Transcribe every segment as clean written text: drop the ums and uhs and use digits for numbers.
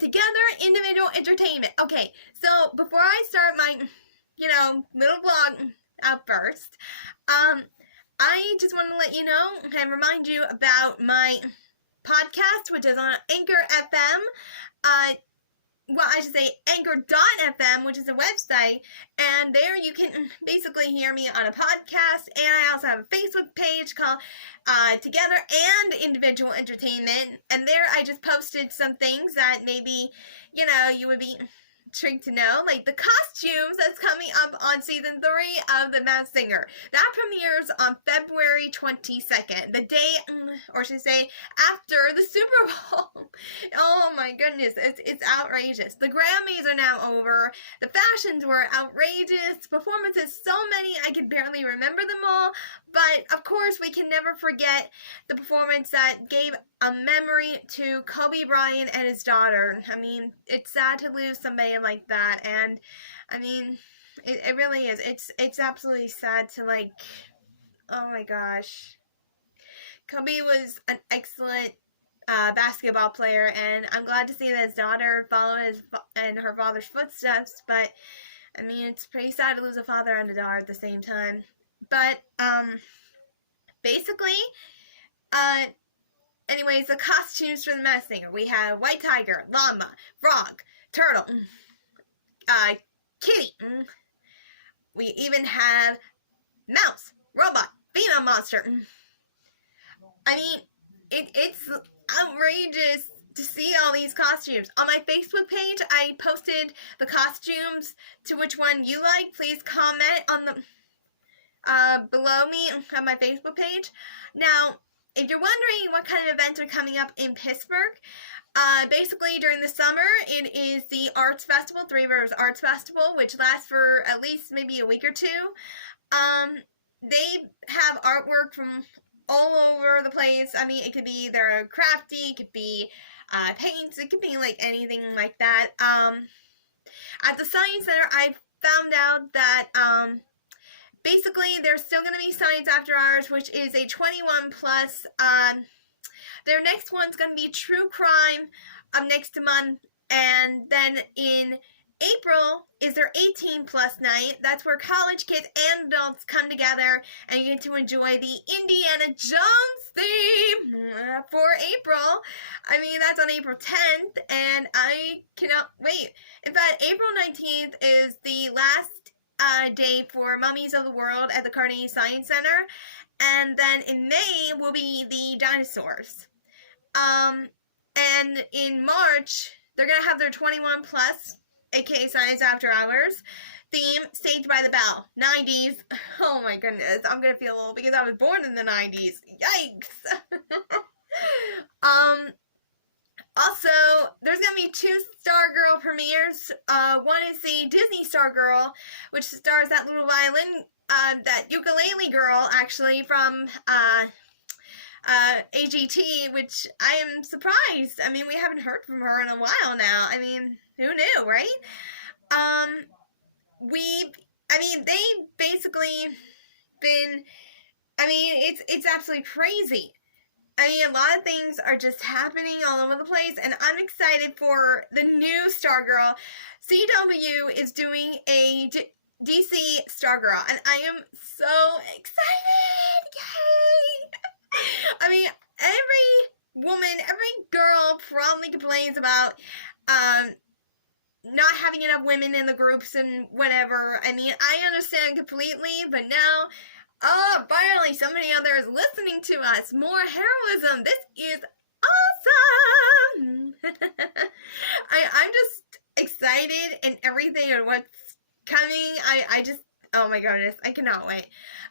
Together Individual Entertainment. Okay, so before I start my, little blog out first, I just want to let you know and remind you about my podcast, which is on Anchor FM. I should say Anchor.fm, which is a website, and there you can basically hear me on a podcast, and I also have a Facebook page called Together and Individual Entertainment, and there I just posted some things that maybe, you would be intrigued to know, like the costumes that's coming up on season 3 of The Masked Singer. That premieres on February 22nd, the day, or should I say, after the Super Bowl. Oh my goodness, it's outrageous. The Grammys are now over. The fashions were outrageous. Performances, so many, I can barely remember them all. But of course, we can never forget the performance that gave a memory to Kobe Bryant and his daughter. I mean, it's sad to lose somebody like that, and I mean, it really is. It's absolutely sad to, like, oh my gosh. Kobe was an excellent basketball player, and I'm glad to see that his daughter followed in her father's footsteps, but I mean, it's pretty sad to lose a father and a daughter at the same time. But basically, anyways, the costumes for The Masked Singer. We have White Tiger, Llama, Frog, Turtle, Kitty. We even have Mouse, Robot, Female Monster. I mean, it's outrageous to see all these costumes. On my Facebook page, I posted the costumes to which one you like. Please comment on the below me on my Facebook page. Now, if you're wondering what kind of events are coming up in Pittsburgh, basically during the summer, it is the Arts Festival, Three Rivers Arts Festival, which lasts for at least maybe a week or two. They have artwork from all over the place. I mean, it could be either crafty, it could be paints, it could be like anything like that. At the Science Center, I found out that basically there's still going to be Science After Hours, which is a 21 plus. Their next one's going to be True Crime next month, and then in April is their 18 plus night. That's where college kids and adults come together and you get to enjoy the Indiana Jones theme for April. I mean, that's on April 10th, and I cannot wait. In fact, April 19th is the last day for Mummies of the World at the Carnegie Science Center, and then in May will be the dinosaurs. And in March, they're going to have their 21 plus, aka Science After Hours, theme, Saved by the Bell, 90s. Oh my goodness, I'm going to feel old because I was born in the 90s. Yikes! Also, there's going to be 2 Stargirl premieres. One is the Disney Stargirl, which stars that little violin, that ukulele girl, actually, from AGT, which I am surprised. I mean, we haven't heard from her in a while now. I mean, who knew, right? They've basically been, it's absolutely crazy. I mean, a lot of things are just happening all over the place, and I'm excited for the new Stargirl. CW is doing a DC Stargirl, and I am so excited! Yay! I mean, every woman, every girl probably complains about not having enough women in the groups and whatever. I mean, I understand completely, but now, oh, finally, somebody out there is listening to us. More heroism. This is awesome. I'm just excited and everything and what's coming. I just, oh my goodness, I cannot wait.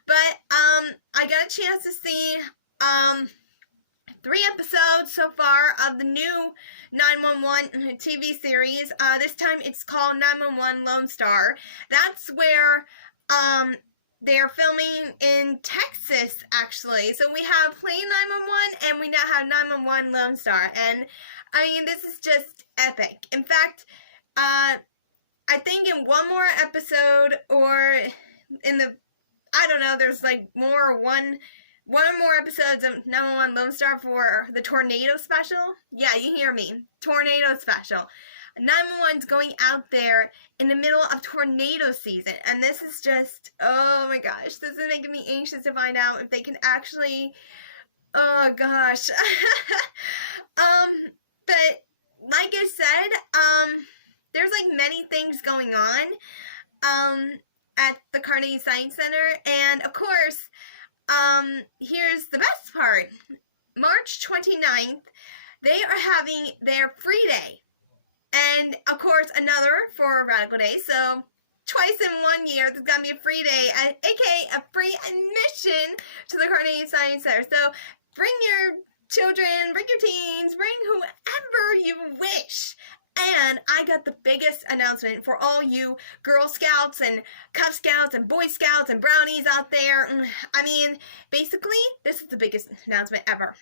But, I got a chance to see, 3 episodes so far of the new 911 TV series. This time it's called 911 Lone Star. That's where, they're filming in Texas, actually. So we have Plane 911 and we now have 911 Lone Star. And, I mean, this is just epic. In fact, I think in one more episode or in the, I don't know, there's like one one or more episodes of 911 Lone Star for the tornado special. Yeah, you hear me. Tornado special. 911's going out there in the middle of tornado season, and this is just, oh my gosh, this is making me anxious to find out if they can actually, oh gosh. But like I said, there's like many things going on, at the Carnegie Science Center, and of course, here's the best part. March 29th, they are having their free day. And, of course, another for Radical Day. So, twice in 1 year, there's going to be a free day, aka a free admission to the Carnegie Science Center. So, bring your children, bring your teens, bring whoever you wish. And I got the biggest announcement for all you Girl Scouts and Cub Scouts and Boy Scouts and Brownies out there. I mean, basically, this is the biggest announcement ever.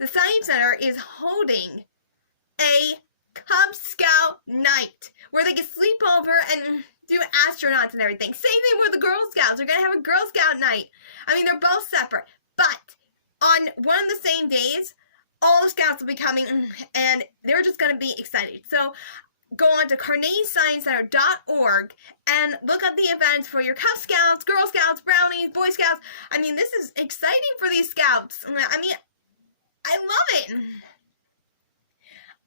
The Science Center is holding a Cub Scout night where they can sleep over and do astronauts and everything. Same thing with the Girl Scouts. They're going to have a Girl Scout night. I mean, they're both separate. But on one of the same days, all the scouts will be coming, and they're just going to be excited. So go on to carnegiesciencecenter.org and look up the events for your Cub Scouts, Girl Scouts, Brownies, Boy Scouts. I mean, this is exciting for these scouts. I mean, I love it.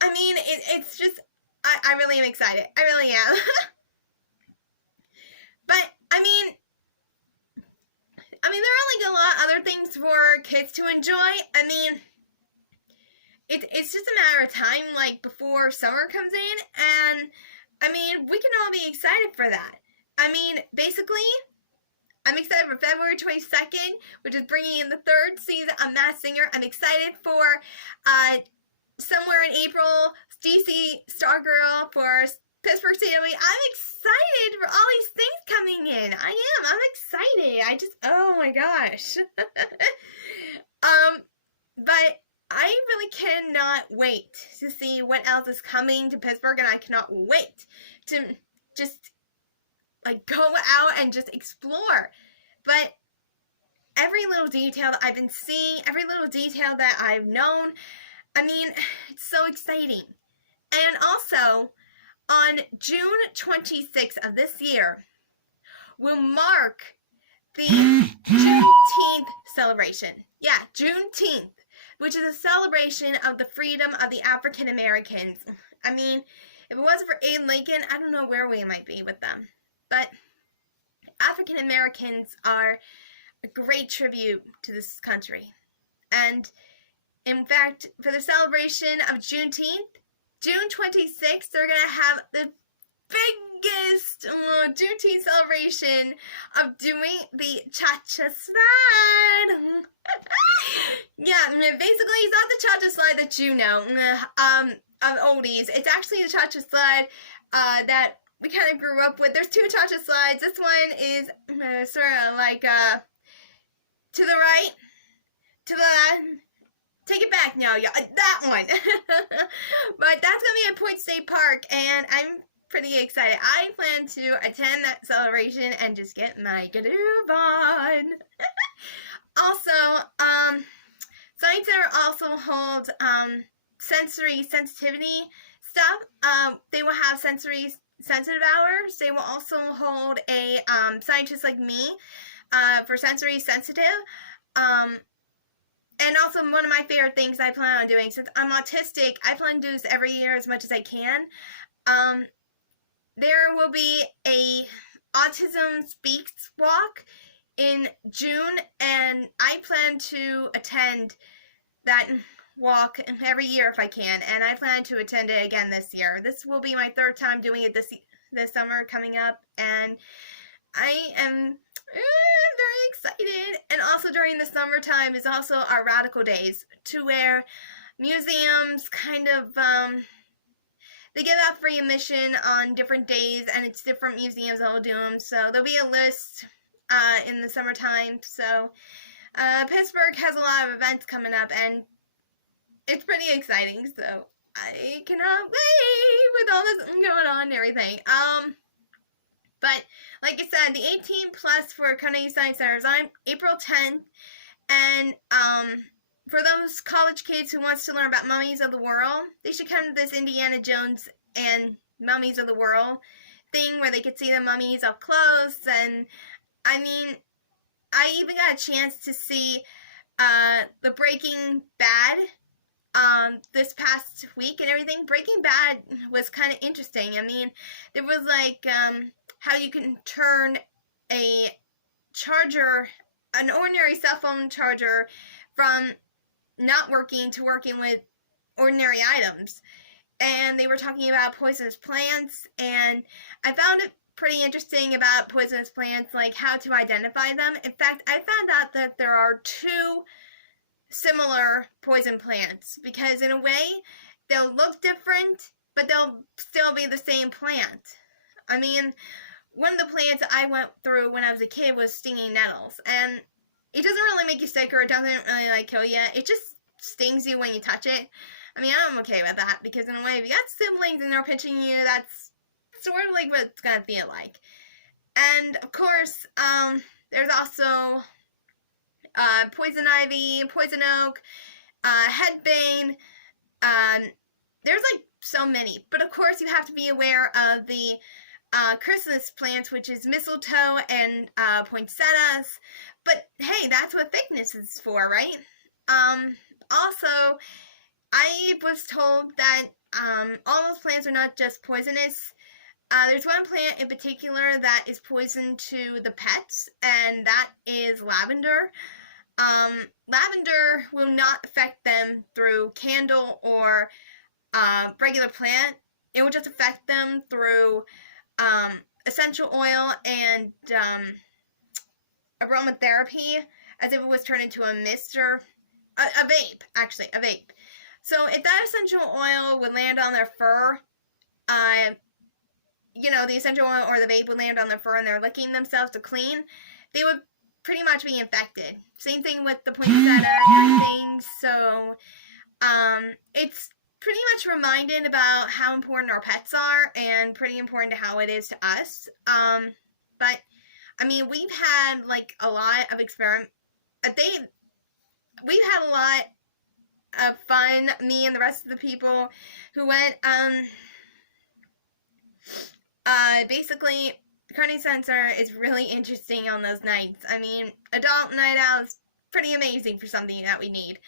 I mean, it's just, I really am excited. I really am. But, I mean, there are like a lot of other things for kids to enjoy. I mean, it's just a matter of time, like, before summer comes in, and, I mean, we can all be excited for that. I mean, basically, I'm excited for February 22nd, which is bringing in the 3rd season of Masked Singer. I'm excited for, somewhere in April, DC Stargirl for Pittsburgh CW. I'm excited for all these things coming in. I am. I'm excited. Oh my gosh. But I really cannot wait to see what else is coming to Pittsburgh, and I cannot wait to just, like, go out and just explore. But every little detail that I've been seeing, every little detail that I've known, I mean, it's so exciting. And also, on June 26th of this year, will mark the Juneteenth celebration. Yeah, Juneteenth, which is a celebration of the freedom of the African Americans. I mean, if it wasn't for Abe Lincoln, I don't know where we might be with them. But African Americans are a great tribute to this country. And in fact, for the celebration of Juneteenth, June 26th, they're going to have the biggest Juneteenth celebration of doing the cha-cha slide. Yeah, basically, it's not the cha-cha slide that you know, of oldies. It's actually the cha-cha slide that we kind of grew up with. There's 2 cha-cha slides. This one is sort of like to the right, to the left. Take it back now, y'all. That one. But that's going to be at Point State Park, and I'm pretty excited. I plan to attend that celebration and just get my groove on. Also, Science Center also holds sensory sensitivity stuff. They will have sensory sensitive hours. They will also hold a scientist like me for sensory sensitive. And also, one of my favorite things I plan on doing, since I'm autistic, I plan to do this every year as much as I can. There will be a Autism Speaks walk in June, and I plan to attend that walk every year if I can, and I plan to attend it again this year. This will be my 3rd time doing it this summer coming up, and I am very excited. And also during the summertime is also our Radical Days, to where museums kind of, they give out free admission on different days, and it's different museums that will do them. So there'll be a list in the summertime. So Pittsburgh has a lot of events coming up, and it's pretty exciting. So I cannot wait with all this going on and everything. But like I said, the 18 plus for Carnegie Science Center is on April 10th, And for those college kids who wants to learn about mummies of the world, they should come to this Indiana Jones and Mummies of the World thing where they could see the mummies up close. And I mean, I even got a chance to see the Breaking Bad this past week and everything. Breaking Bad was kind of interesting. I mean, there was like how you can turn a charger, an ordinary cell phone charger, from not working to working with ordinary items. And they were talking about poisonous plants, and I found it pretty interesting about poisonous plants, like how to identify them. In fact, I found out that there are two similar poison plants, because in a way they'll look different, but they'll still be the same plant. I mean, one of the plants I went through when I was a kid was stinging nettles, and it doesn't really make you sick, or it doesn't really like kill you. It just stings you when you touch it. I mean, I'm okay with that, because in a way, if you got siblings and they're pinching you, that's sort of like what it's gonna feel like. And of course, there's also poison ivy, poison oak, headbane. There's like so many, but of course you have to be aware of the Christmas plants, which is mistletoe and poinsettias. But hey, that's what thickness is for, right? Also, I was told that all those plants are not just poisonous. There's one plant in particular that is poison to the pets, and that is lavender. Lavender will not affect them through candle or regular plant. It will just affect them through essential oil and aromatherapy, as if it was turned into a mist or a vape, actually, a vape. So if that essential oil would land on their fur, the essential oil or the vape would land on their fur and they're licking themselves to clean, they would pretty much be infected. Same thing with the poinsettia and everything. So it's pretty much reminded about how important our pets are, and pretty important to how it is to us. But I mean, we've had like a lot of we've had a lot of fun, me and the rest of the people who went. Basically, Carnegie Center is really interesting on those nights. I mean, adult night out is pretty amazing for something that we need.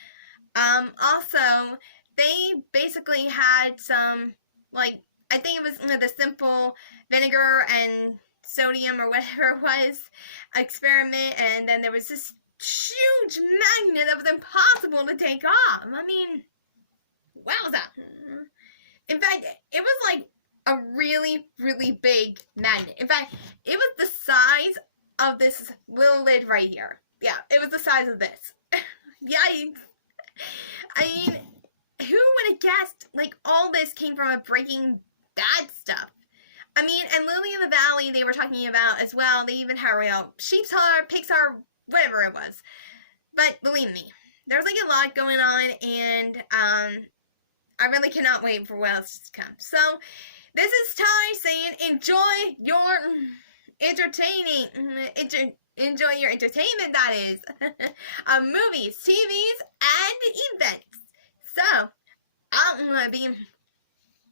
Also, they basically had some, like, I think it was the simple vinegar and sodium or whatever it was experiment, and then there was this huge magnet that was impossible to take off. I mean, wowza. In fact, it was like a really, really big magnet. In fact, it was the size of this little lid right here. Yeah, it was the size of this. Yikes. I mean, who would have guessed, like, all this came from a Breaking Bad stuff? I mean, and Lily in the Valley, they were talking about as well. They even had, sheep's heart, pig's heart, whatever it was. But believe me, there's like a lot going on, and I really cannot wait for what else to come. So, this is Ty saying, enjoy your enjoy your entertainment, that is, movies, TVs, and events. So, I'm going to be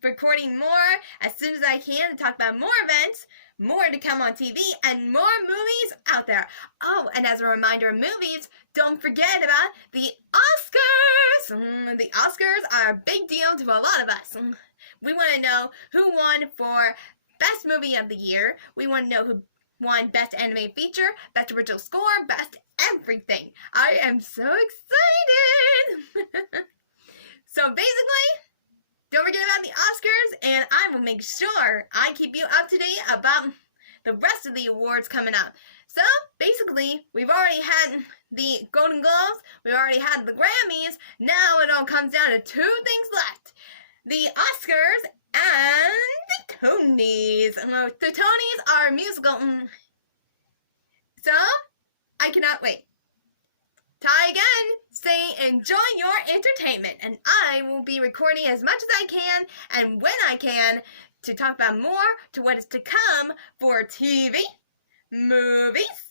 recording more as soon as I can to talk about more events, more to come on TV, and more movies out there. Oh, and as a reminder of movies, don't forget about the Oscars. The Oscars are a big deal to a lot of us. We want to know who won for Best Movie of the Year. We want to know who won Best Animated Feature, Best Original Score, Best Everything. I am so excited. So basically, don't forget about the Oscars, and I will make sure I keep you up to date about the rest of the awards coming up. So, basically, we've already had the Golden Globes, we've already had the Grammys, now it all comes down to two things left. The Oscars and the Tonys. The Tonys are musical. So, I cannot wait. Ty again, say enjoy your entertainment, and I will be recording as much as I can and when I can to talk about more to what is to come for TV, movies,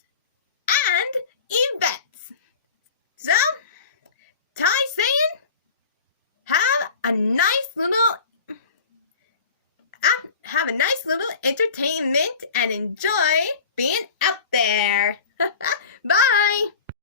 and events. So, Ty saying, have a nice little entertainment and enjoy being out.